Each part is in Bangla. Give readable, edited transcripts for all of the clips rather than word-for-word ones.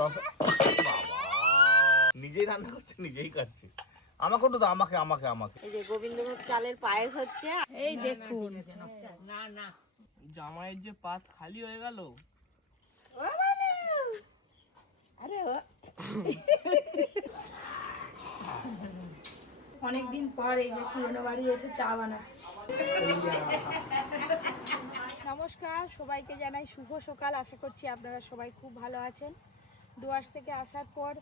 বাবা নিজেই রান্না করছে, নিজেই খাচ্ছে। আমাকে তো দাও, আমাকে আমাকে আমাকে। এই যে গোবিন্দভোগ চালের পায়েস হচ্ছে, এই দেখুন। না না, জামাইয়ের যে পাত খালি হয়ে গেল। আরে অনেকদিন পর এই যে পুরনো বাড়ি এসে চা বানাচ্ছি। নমস্কার, সবাইকে জানাই শুভ সকাল। আশা করছি আপনারা সবাই খুব ভালো আছেন। ডুয়ার্স থেকে আসার পর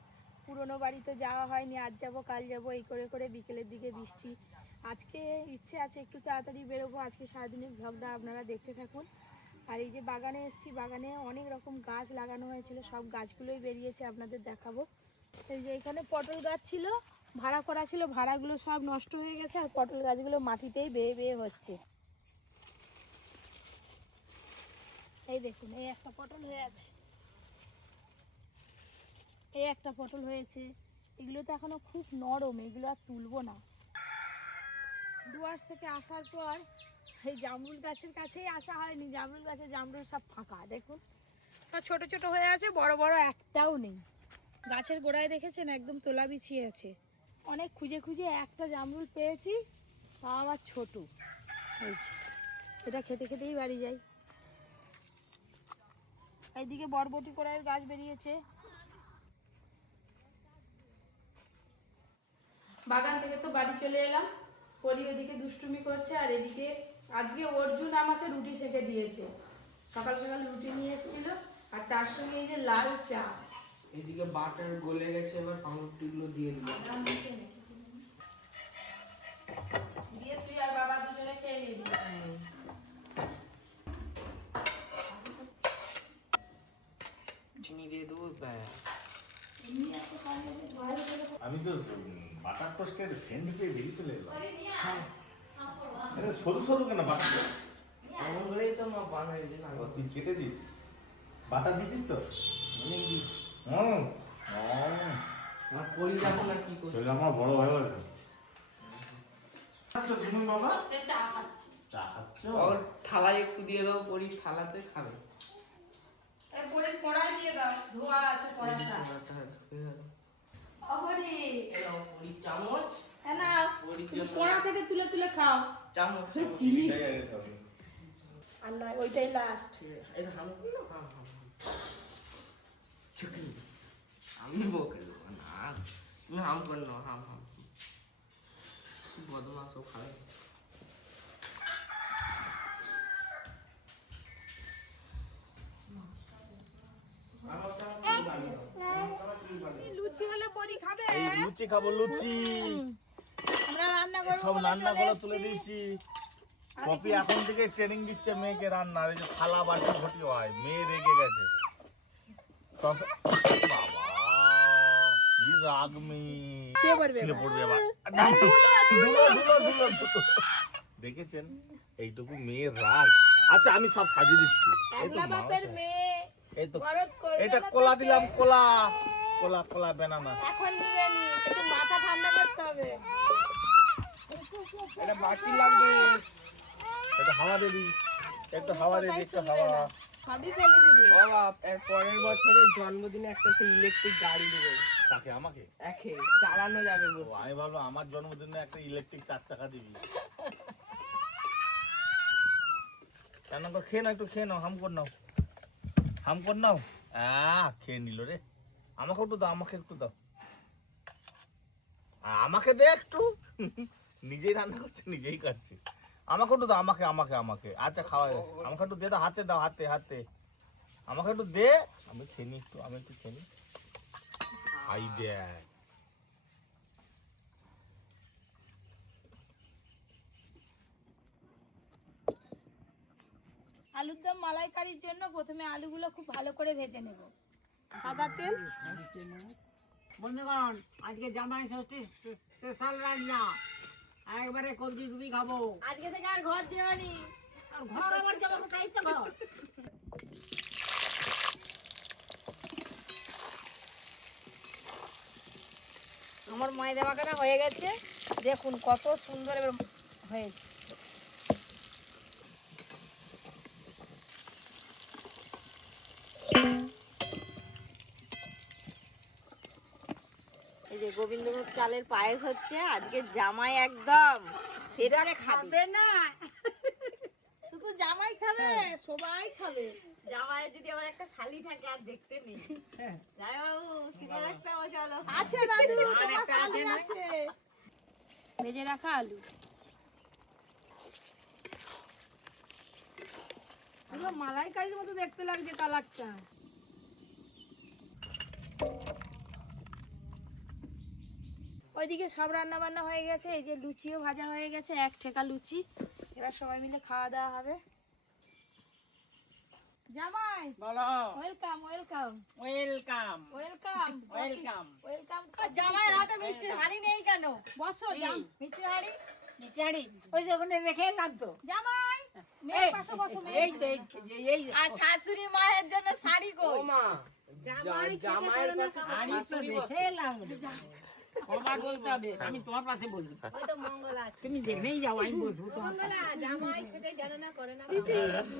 পুরনো বাড়িতে যাওয়া হয়নি, আজ যাব কাল যাব এই করে করে বিকেলের দিকে বৃষ্টি। আজকে ইচ্ছে আছে একটু তাড়াতাড়ি বেরোবো। আজকে সারাদিনের ভ্লগটা আপনারা দেখতে থাকুন। আর এই যে বাগানে এসেছি, বাগানে অনেক রকম গাছ লাগানো হয়েছিল, সব গাছগুলোই বেরিয়েছে, আপনাদের দেখাবো। এই যে এখানে পটল গাছ ছিল, ভাড়া করা ছিল, ভাড়াগুলো সব নষ্ট হয়ে গেছে, আর পটল গাছগুলো মাটিতেই বেয়ে বেয়ে হচ্ছে। এই দেখুন, এই একটা পটল হয়ে আছে, এই একটা পটল হয়েছে। এগুলো তো এখনো খুব নরম, এগুলো আর তুলবো না। ডুয়ার্স থেকে আসার পর এই জামরুল গাছের কাছেই আসা হয়নি, জামরুল গাছে জামরুল সব ফাঁকা। দেখুন সব ছোট ছোট হয়ে আছে, বড় বড় একটাও নেই। গাছের গোড়ায় দেখেছেন একদম তোলা বিছিয়ে আছে। অনেক খুঁজে খুঁজে একটা জামরুল পেয়েছি, তা আবার ছোট হয়েছে। এটা খেতে খেতেই বাড়ি যাই। এইদিকে বরবটি কড়াইয়ের গাছ বেরিয়েছে। বাগান থেকে তো বাড়ি চলে এলাম, পরি ওদিকে দুষ্টুমি করছে, আর এদিকে আজকে অর্জুন আমাকে রুটি সেঁকে দিয়েছে। সকাল সকাল রুটি নিয়ে এসেছিল, আর তার সঙ্গে এই যে লাল চা। এদিকে বাটার গলে গেছে, এবার পাউরুটিগুলো দিয়ে দিলাম। দিয়ে তুই আর বাবা দুজনে খেয়ে নিবি। চিনি দিয়ে দেবো, ব্যাস। আমি তো বাটার টোস্টের সেন্ট পেয়ে বেরিয়ে চলে এলাম। সরু সরু কেন বাটার? এমন হলেই তো মা বানাই দিন। তুই কেটে দিস, বাটার দিছিস তো অনেক দিস। আমার পরি যাবো না কি করছি। আমার বড় হয়ে গেছে। আচ্ছা তুমি বাবা সে চা খাচ্ছে। চা খাচ্ছ? ওর থালায় একটু দিয়ে দাও, পরি থালাতে খাবে। এরপরে কড়াই দিয়ে দাও, ধোয়া আছে কড়াইটা। আবারে পরি চামচ, না, পরির তুমি জন্য কড়া থেকে তুলে তুলে খাও। চামচ। চিনি আর নয়, ওইটাই লাস্ট। এটা হাম করো, হাম হাম হাম। চুকলি আমি বকে দেবো না, তুমি হাম কর না, হাম হাম। বদমাস ও খাবে। লুচি হলে পরি খাবে। এই লুচি খাবো, লুচি। আমরা রান্না করব, সব রান্নাগুলো তুলে দিয়েছি। কপি এখন থেকে ট্রেনিং দিচ্ছে মেয়েকে রান্নার। এই যে থালা বাটি ঘটি হয়, মেয়ে রেগে গেছে। বাবা কি রাগ মেয়ে, কে করবে ছিলে পড়বে আবার। দেখেছেন এইটুকু মেয়ের রাগ। আচ্ছা আমি সব সাজিয়ে দিচ্ছি। এই তো একলা বাপের মেয়ে, এই তো গরদ করবে এটা না কোলা তোকে। দিলাম, কোলা কোলা কোলা বেনানা। এখন দিবে নি, একটু মাথা ঠান্ডা করতে হবে। এটা বাটি লাগবে। এটা হাওয়া দিবি, একটু হাওয়া দিবি, কোথায় একটু শুনবে হাওয়া। না, সবই ফেলে দিবি। ও বাপ, এর পরের বছরে জন্মদিনে একটা সেই ইলেকট্রিক গাড়ি দেবো। তাকে আমাকে একে চালানো যাবে ও, বসে। আমি ভাবলাম আমার জন্মদিনে একটা ইলেকট্রিক 4 চাকা দিবি। কেন তো খেয়ে নাও, একটু খেয়ে নাও, হাম কর নাও, হাম কর নাও। খেয়ে নিল রে। আমাকে একটু দাও, আমাকে একটু দাও, আমাকে দে একটু। নিজেই রান্না করছে, নিজেই খাচ্ছে। আমাকে একটু দাও, আমাকে আমাকে আমাকে। আচ্ছা খাওয়া গেছে, আমাকে একটু দে দাও, হাতে দাও, হাতে হাতে আমাকে একটু দে। আমি খেয়ে নি একটু, আমি একটু খেয়ে নি। খাই দেখ। আলুর দম মালাইকারির জন্য প্রথমে আলুগুলো খুব ভালো করে ভেজে নেব। সাদা তেল। বন্ধুগণ, আজকে জামাই ষষ্ঠী স্পেশাল রান্না, একবারে কবজি ডুবি খাবো। আজকে থেকে আর ঘর যেওনি। আর ঘর আবার যাবো, তাই তো ঘর। আমার ময়দা মাখানা হয়ে গেছে, দেখুন কত সুন্দর এবার হয়েছে। এই যে গোবিন্দভোগ চালের পায়েস হচ্ছে আজকে জামাই একদম সেটারে খাবে না শুধু জামাই খাবে, সবাই খাবে। জামাইয়ের যদি আবার একটা শালি থাকে আর দেখতে নেই। যাই বাবু সিনেমা দেখতে হবে চলো। আছে দাদু, তোমার শালি আছে। ভেজে রাখা আলু, এগুলো মালাইকারির মতো দেখতে লাগছে কালারটা। ওইদিকে সব রান্না বান্না হয়ে গেছে, এই যে লুচিও ভাজা হয়ে গেছে, এক ঠেকা লুচি। এবার সবাই মিলে খাওয়া দাওয়া হবে। জামাই বলো। Welcome welcome welcome welcome welcome. Welcome. জামাইয়ের হাতে মিষ্টির হাঁড়ি নেই কেন? বসো মিষ্টির হাঁড়ি মিটারি ওই যে ওখানে রেখে এলাম তো। জামাই মেয়ের পাশে বসো, এই তো এই আর শাশুড়ি মায়ের জন্য শাড়ি কই? জামাইয়ের কাছে আমি তো রেখে এলাম। কবার বলতে হবে, আমি তোমার পাশে বলবো। ওই তো মঙ্গল আছে। তুমি দেখেই যাও, আমি বসবো তোমার পাশে। জামাই খেতে জানে না করে না।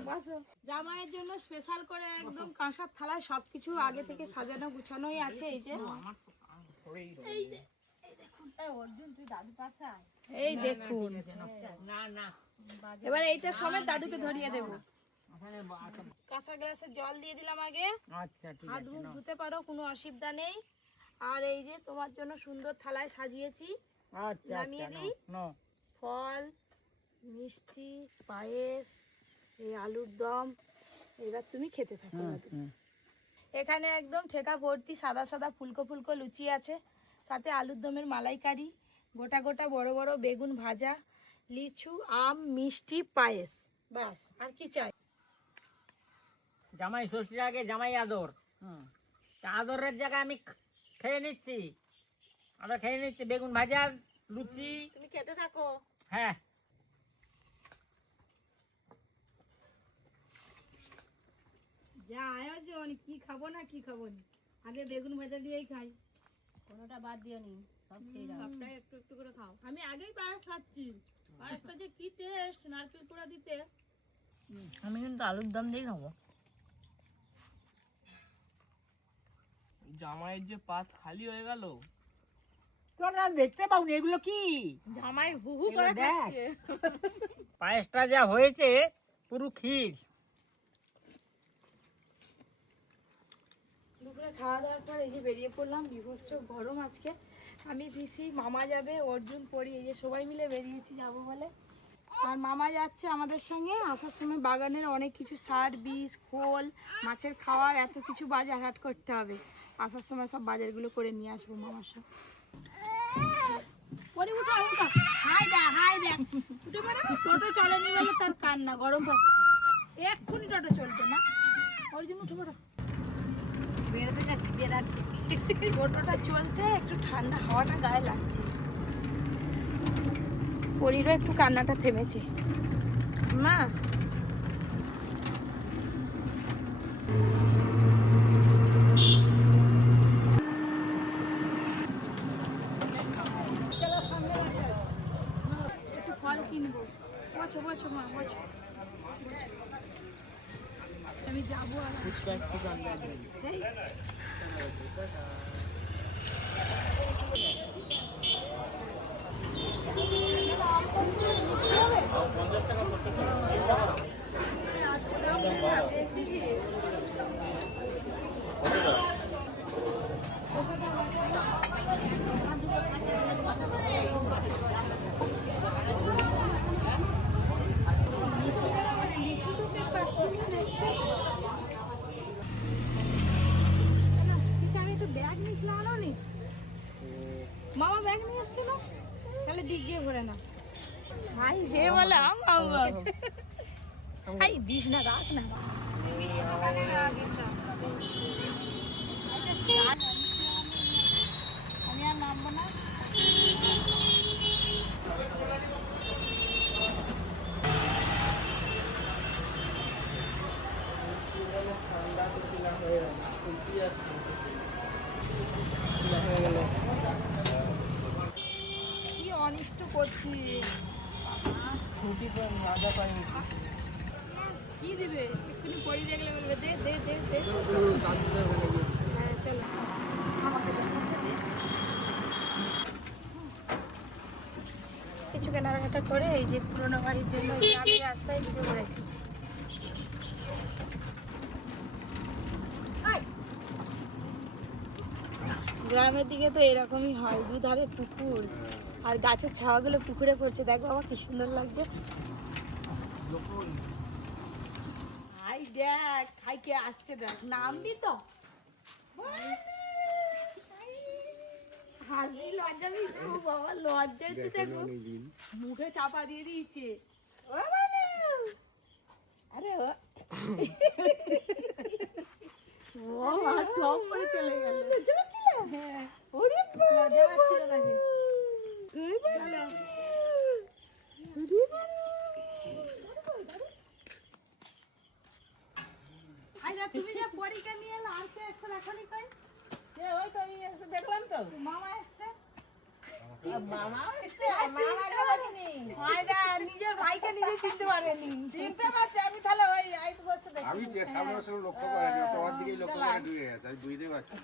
বসো। জামাইয়ের জন্য স্পেশাল করে একদম কাঁসার থালায় সবকিছু আগে থেকে সাজানো গুছানোই আছে। এই যে অর্জুন তুই দাদু পাশে আয়। এই দেখুন, না না এবার এইটা সমেত দাদুকে ধরিয়ে দেবো। ওখানে কাঁসা গ্লাসে জল দিয়ে দিলাম আগে, আচ্ছা ঠিক হাত আছে। মুখ ধুতে পারো, কোনো অসুবিধা নেই। আর এই যে তোমার জন্য সুন্দর থালায় সাজিয়েছি, আচ্ছা নামিয়ে দিই। নো ফল, মিষ্টি, পায়েস, এই আলুর দম। এবার তুমি খেতে থাকো দাদু। এখানে একদম ঠেকা ভর্তি সাদা সাদা ফুলকো ফুলকো লুচি আছে, সাথে আলুর দমের মালাইকারি, গোটা গোটা বড় বড় বেগুন ভাজা, লিচু, আম, মিষ্টি, পায়েস। ব্যাস, আর কি চাই? জামাই ষষ্ঠীর আগে জামাই আদর। তা আদরের জায়গায় আমি খেয়ে নিচ্ছি, আমরা খেয়ে নিচ্ছি বেগুন ভাজা, লুচি। তুমি খেতে থাকো। হ্যাঁ যা আয়োজন, কি খাবো না কি খাবো না, আগে বেগুন ভাজা দিয়েই খাই। কোনোটা বাদ দিও নি, সব খেয়ে যাও। সবটাই একটু একটু করে খাও। আমি আগেই পায়েস খাচ্ছি, পায়েসটা যে কি টেস্ট নারকেল পোড়া দিতে। আমি কিন্তু আলুর দম দিয়ে খাবো। জামাইয়ের যে পাত খালি হয়ে গেল। তোরা দেখতে পাওনি এগুলো কি? জামাই হু হু করে দেখ। খাচ্ছে। পায়েসটা যা হয়েছে পুরো ক্ষীর। দুপুরে খাওয়া দাওয়ার পর এই যে বেরিয়ে পড়লাম, বিভৎস গরম আজকে। আমি পিসি, মামা যাবে, অর্জুন, পড়ি, এই যে সবাই মিলে বেরিয়েছি যাবো বলে। আর মামা যাচ্ছে আমাদের সঙ্গে। আসার সময় বাগানের অনেক কিছু সার, বীজ, খোল, মাছের খাওয়ার এত কিছু বাজার হাট করতে হবে। আসার সময় সব বাজারগুলো করে নিয়ে আসবো মামার সঙ্গে। পরে উঠো উঠো, হাই দা হাই দেখ, উঠে পড়ে। টোটো চলেনি বলে তার কান্না, গরম পাচ্ছে। এক্ষুনি টোটো চলবে না। অর্জুন উঠে পড়ো। বেরোতে যাচ্ছি বেরাতে। টোটোটা চলতে একটু ঠান্ডা হাওয়াটা গায়ে লাগছে। পরিরও একটু কান্নাটা থেমেছে না। একটু ফল কিনবো। বছো বছো মা বছো, আমি যাবো। আর এই লিচু তো পাচ্ছি না দেখতে। আমি একটু ব্যাগ নিয়েছিলাম, আনো নি মামা, ব্যাগ নিয়ে এসছিল, তাহলে দিক গিয়ে ভরে না। ভাই সে বলে আই দিস না, রাখ না। আমি আর নামবো না। কি অনিষ্ট করছি। কি দিবে? এক্ষুনি পড়ি দেখলে বলবে দে দে দে দে। হ্যাঁ চল আমাকে দে, আমাকে দে। কেনাকাটা করে এই যে পুরোনো বাড়ির জন্য গ্রামে রাস্তায় ঢুকে পড়েছি। গ্রামের দিকে তো এরকমই হয়, দুধারে পুকুর আর গাছের ছাওয়াগুলো পুকুরে পড়ছে। দেখো বাবা কি সুন্দর লাগছে। হাই দেখ, হাই কে আসছে দেখ, নামবি তো। হাসি লজ্জা পেয়েছে ও বাবা, লজ্জায় তো দেখো মুখে চাপা দিয়ে দিয়েছে। আরে ও ও আর টপ করে চলে গেল। হ্যাঁ, লজ্জা পাচ্ছিল নাকি? চলো আচ্ছা, তুমি যে পরীক্ষা নিয়ে এলো আর কে এসছে এখনই কই? ওই তো আমি এসে দেখলাম তো মামা এসছে। মামা এসে মামা দেখিনি মায়েরা নিজের ভাইকে নিজে চিনতে পারেনি। চিনতে পারছি আমি, তাহলে ওই আইতে বসে দেখি। আমি সামনে বসে লক্ষ্য করিনি, তোমার দিকেই লক্ষ্য করে ঢুকে গেছে, আমি বুঝতে পারছি।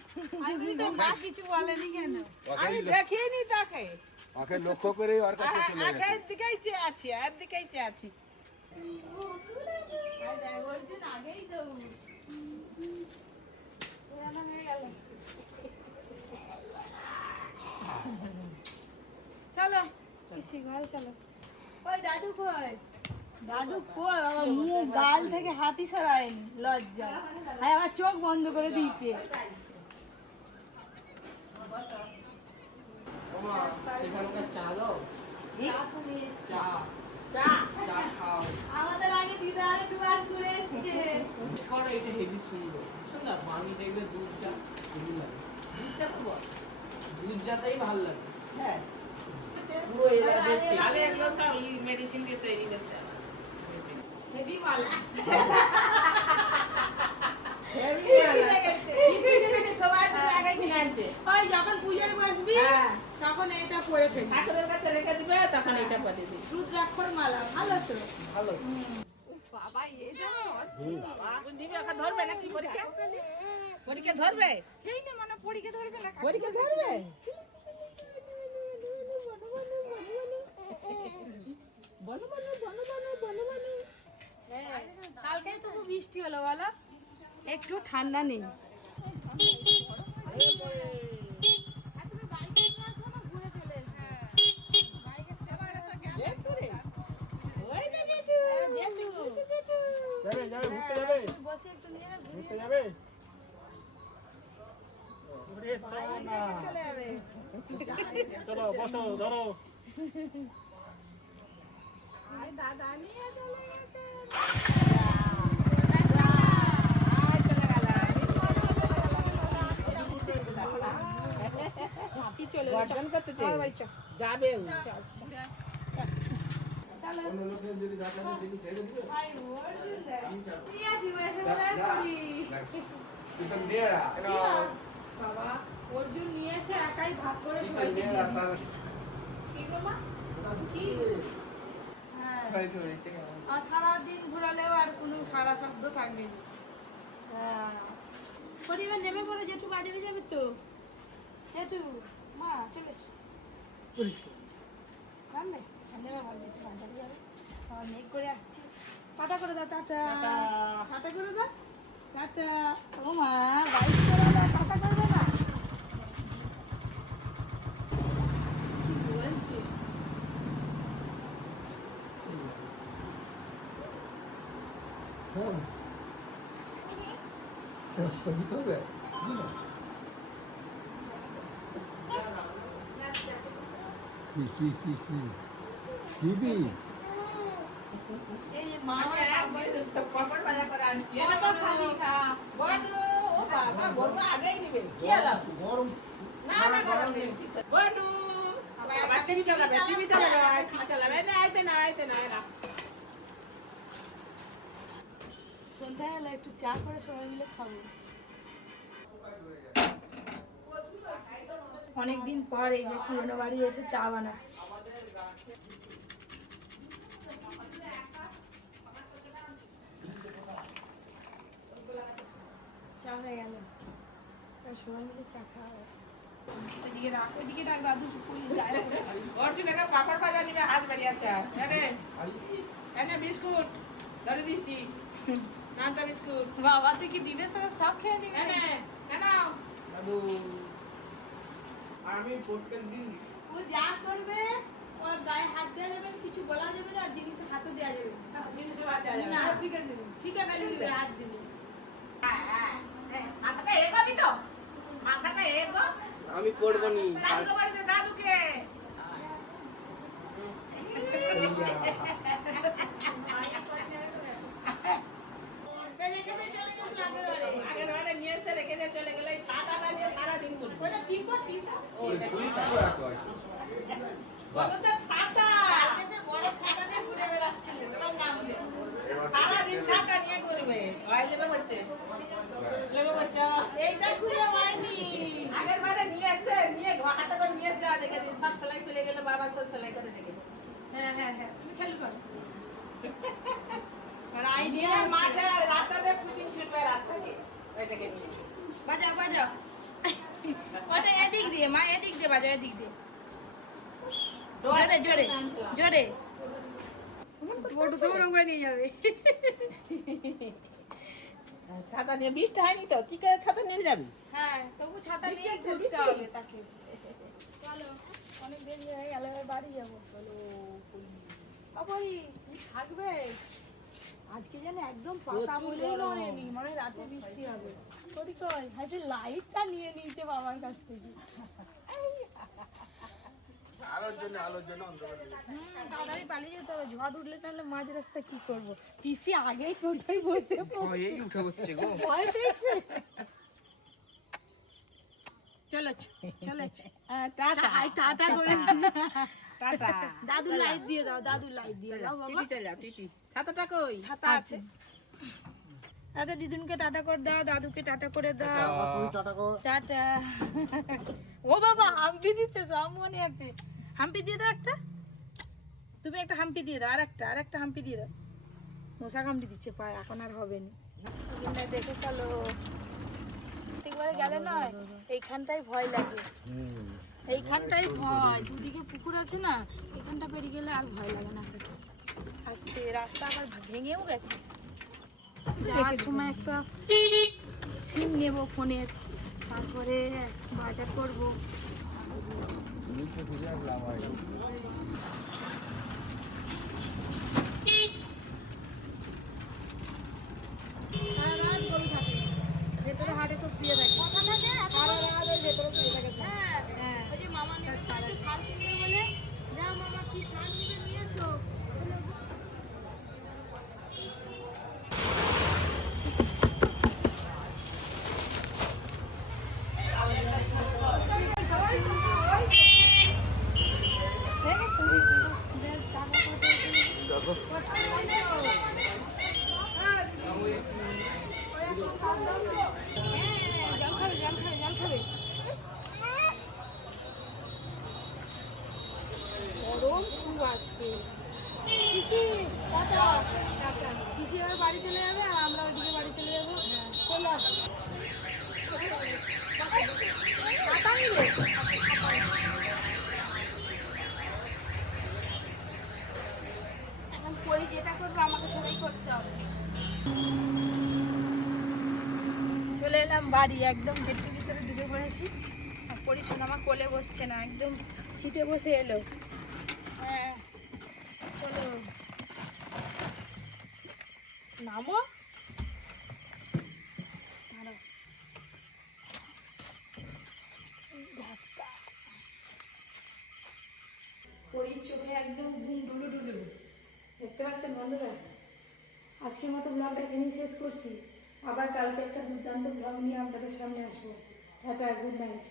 আমি বলি তো মা কিছু বলেনি কেন? আমি দেখিনি তাকে, ওকে লক্ষ্য করে ওর কাছে চলে গেছে। আগের দিকেই চেয়ে আছি, আর দিকেই চেয়ে আছি। আর দেখ, অর্জুন আগেই তো এরকম হয়ে গেল। চলো পিসি ঘরে চলো। ওই দাদু কই? দাদু কই? আমার মুখ গাল থেকে হাতি সরায়নি লজ্জা। হ্যাঁ, আমার চোখ বন্ধ করে দিয়েছে। ওমা সেখানকার চা দাও। চা চা চা খাও। আমাদের আগে দিদা আর একটু বাস করে এসছে। করো, এটা হেভি সুন্দর সুন্দর। পানি দেখবে দুধ চা হেভি লাগে। চা খাবো। দুধ চাটাই ভালো লাগে। হ্যাঁ, পুরো এলাকার তাহলে এগুলো সব মেডিসিন দিয়ে তৈরি হচ্ছে। হেভি মালা। সবাই আগে কিনে আনছে, ওই যখন পূজায় বসবি হ্যাঁ। তখন এটা পরে ফেলবি। ঠাকুরের কাছে রেখে দিবে, তখন এটা করে দিবি। রুদ্রাক্ষর মালা ভালো তো। ভালো। বাবা এই জানো দিবি ওকে ধরবে নাকি পরীক্ষা? পরীক্ষা ধরবে? এই না মানে পরীক্ষা ধরবে না। পরীক্ষা ধরবে? হ্যাঁ, কালকে তো খুব বৃষ্টি হলো বলো, একটু ঠান্ডা নেই। আর তুমি বাইকে নিয়ে আসো না, ঘুরে চলে এসো। বাইকে সেবারে তো গেল। ওই না জেঠু। জেঠু যাবে ঘুরতে যাবে তুমি বসে একটু নিয়ে ঘুরে ঘুরতে যাবে ওরে সোনা চলে যাবে। চলো বসো ধরো দাদা নিয়ে চলে গেছে। ঝাঁপি চলে গেছে। গর্জন করতেছে। আমার বাড়ি চল। যাবে ও। চলো। অন্য লোকের যদি গাছ আছে সেটি ছেড়ে দিবে। আই অর্জুন দেখ। তুই আছি ওয়েসে বলে পড়ি। তুই তো মেয়েরা বাবা অর্জুন নিয়ে এসে একাই ভাগ করে তুই তো সবাইকে দিয়ে মেয়েরা দিচ্ছে। তার কি গো মা? কি? হ্যাঁ। হয়তো হয়েছে কেমন। আর সারাদিন ঘোরালেও আর কোনো সারা শব্দ থাকবে না। হ্যাঁ। পরিবার নেমে পড়ে জেঠু বাজারে যাবে তো। জেঠু মা চলে এসো। নামবে? নেমে পড়ে জেঠু বাজারে যাবে। আমার মেঘ করে আসছে। টাটা করে দাও, টাটা। টাটা করে দাও। টাটা। ও মা বাইক চালালে টাটা করে দাও না। কি বলছে? এই যে মা পাপড় ভাজা করে আনছি। কত খাবি খা। বড়, ও বাবা, বড় আগেই নিবে। কি হলো? না, না, গরম নেই। বড়, আবার টিভি চালাবে, টিভি চালাবে, টিভি চালাবে। না, আইতে না, আইতে না, না। সন্ধ্যা হলো একটু চা করে সবাই মিলে খাবো। অনেকদিন পর এই যে পুরোনো বাড়ি এসে চা বানাচ্ছি। চা হয়ে গেল, সবাই মিলে চা খাওয়া হবে। ওইদিকে রাখ, ওইদিকে রাখ, দাদু যায় পড়ে। অর্জুন একটা পাপড় ভাজা নিবে, হাত বাড়ি আছে এনে বিস্কুট ধরে দিচ্ছি, নানটা বিস্কুট বাবা তুই কি দিনের সময় সব খেয়ে নিবি? এনে কেন দাদু আমি প্রত্যেক দিন ও যা করবে ওর গায়ে হাত দেওয়া যাবে না, কিছু বলা যাবে না, আর জিনিসে হাতও দেওয়া যাবে না। জিনিসের ভাত দেওয়া যাবে না, না। ঠিক আছে দিবে, হাত দিবে। মাথাটা এগোবি তো, মাথাটা এগো, আমি পড়বো নি দাদুকে বাড়িতে দাদুকে সে রেখে দিয়ে চলে গেছিল আগের বারে। আগের বারে নিয়ে এসে রেখে দিয়ে চলে গেলে এই ছাতাটা নিয়ে সারাদিন ঘুরবে। ওটা টিপো, টিপো। বলো তো ছাতা, কালকে সে বড় ছাতা দিয়ে ঘুরে বেড়াচ্ছিল, ওটার নাম দে। সারাদিন ছাতা নিয়ে ঘুরবে। ওই লেবে পড়ছে, লেবে পড়ছে। এইটা ঘুরে হয়নি। আগের বারে নিয়ে এসে নিয়ে হাতে করে নিয়ে যা রেখে দিন, সব সেলাই খুলে গেলে বাবা সব সেলাই করে রেখে দিন। হ্যাঁ হ্যাঁ হ্যাঁ, তুমি খেয়াল করো। আর নিয়ে আইডিয়া মাঠে রাস্তাতে ফুটিং ছিটবে রাস্তাকে, ওইটাকে নিয়ে বাজাও বাজাও। ওটা এদিক দিয়ে মা, এদিক দিয়ে বাজাও, এদিক দিয়ে জোরে জোরে জোরে। ছাতা নিয়ে বৃষ্টি হয়নি তো, কি করে ছাতা নিয়ে যাবি? হ্যাঁ, তবু ছাতা নিয়ে ঘুরতে হবে তাকে। চলো, অনেক দেরি হয়ে গেল, এবার বাড়ি যাবো। চলো বাবাই, তুমি থাকবে? আজকে যেন একদম পাতা বলেই নড়েনি, মনে হয় রাতে বৃষ্টি হবে। করি কই হাতে লাইটটা নিয়ে নিয়েছে বাবার কাছ থেকে। তাড়াতাড়ি পালিয়ে যেতে হবে, ঝড় উঠলে তাহলে মাঝ রাস্তা কি করবো? পিসি আগেই কোথায় বসে পড়ছে। এই উঠে হচ্ছে গো ভয় পেয়েছে। চলো চলো, টাটা টাটা করে টাটা। দাদু লাইট দিয়ে দাও, দাদু লাইট দিয়ে দাও বাবা। টিটি চলে যাও, টিটি। ছাতাটা কই? ছাতা আছে। আচ্ছা, দিদুনকে টাটা করে দাও, দাদুকে টাটা করে দাও। টাটা। ও বাবা, হাম্পি দিচ্ছে, সব মনে আছে। হাম্পি দিয়ে দাও একটা, তুমি একটা হাম্পি দিয়ে দাও, আরেকটা হাম্পি দিয়ে দাও। মশা কামড়ি দিচ্ছে পায়ে, এখন আর হবে না। দেখে চলো, একবারে গেলে নয়, এইখানটাই ভয় লাগে, এইখানটাই ভয়। দুদিকে পুকুর আছে না, এইখানটা পেরিয়ে গেলে আর ভয় লাগে না। আস্তে রাস্তা আবার ভেঙেও গেছে। যাওয়ার সময় একটা সিম নেব ফোনের, তারপরে বাজার করবো। ভেতরে হাটে সব শুয়ে থাকে। হ্যাঁ, ওই যে মামা নেবে বলেছে, সার কিনবে বলে। যাও মামা, কি সার নিবে নিয়ে এসো। গরম খুব আজকে। পিসি টাটা। পিসি এবার বাড়ি চলে যাবে, আর আমরা ওইদিকে বাড়ি চলে যাবো। চলো, ছাতা নিবে? এখন পরি যেটা করবো আমাকে সেটাই করতে হবে। চলে এলাম বাড়ি, একদম গেটের ভিতরে ঢুকে পড়েছি। আর পরি শোনা আমার কোলে বসছে না, একদম সিটে বসে এলো। হ্যাঁ চলো নামো। পরির চোখে একদম ঘুম ডুলু ডুলু। দেখতে পাচ্ছেন বন্ধুরা, আজকের মতো ব্লগটা এখানেই শেষ করছি। আবার কালকে একটা দুর্দান্ত ব্লগ নিয়ে আপনাদের সামনে আসবো। Tata, good night.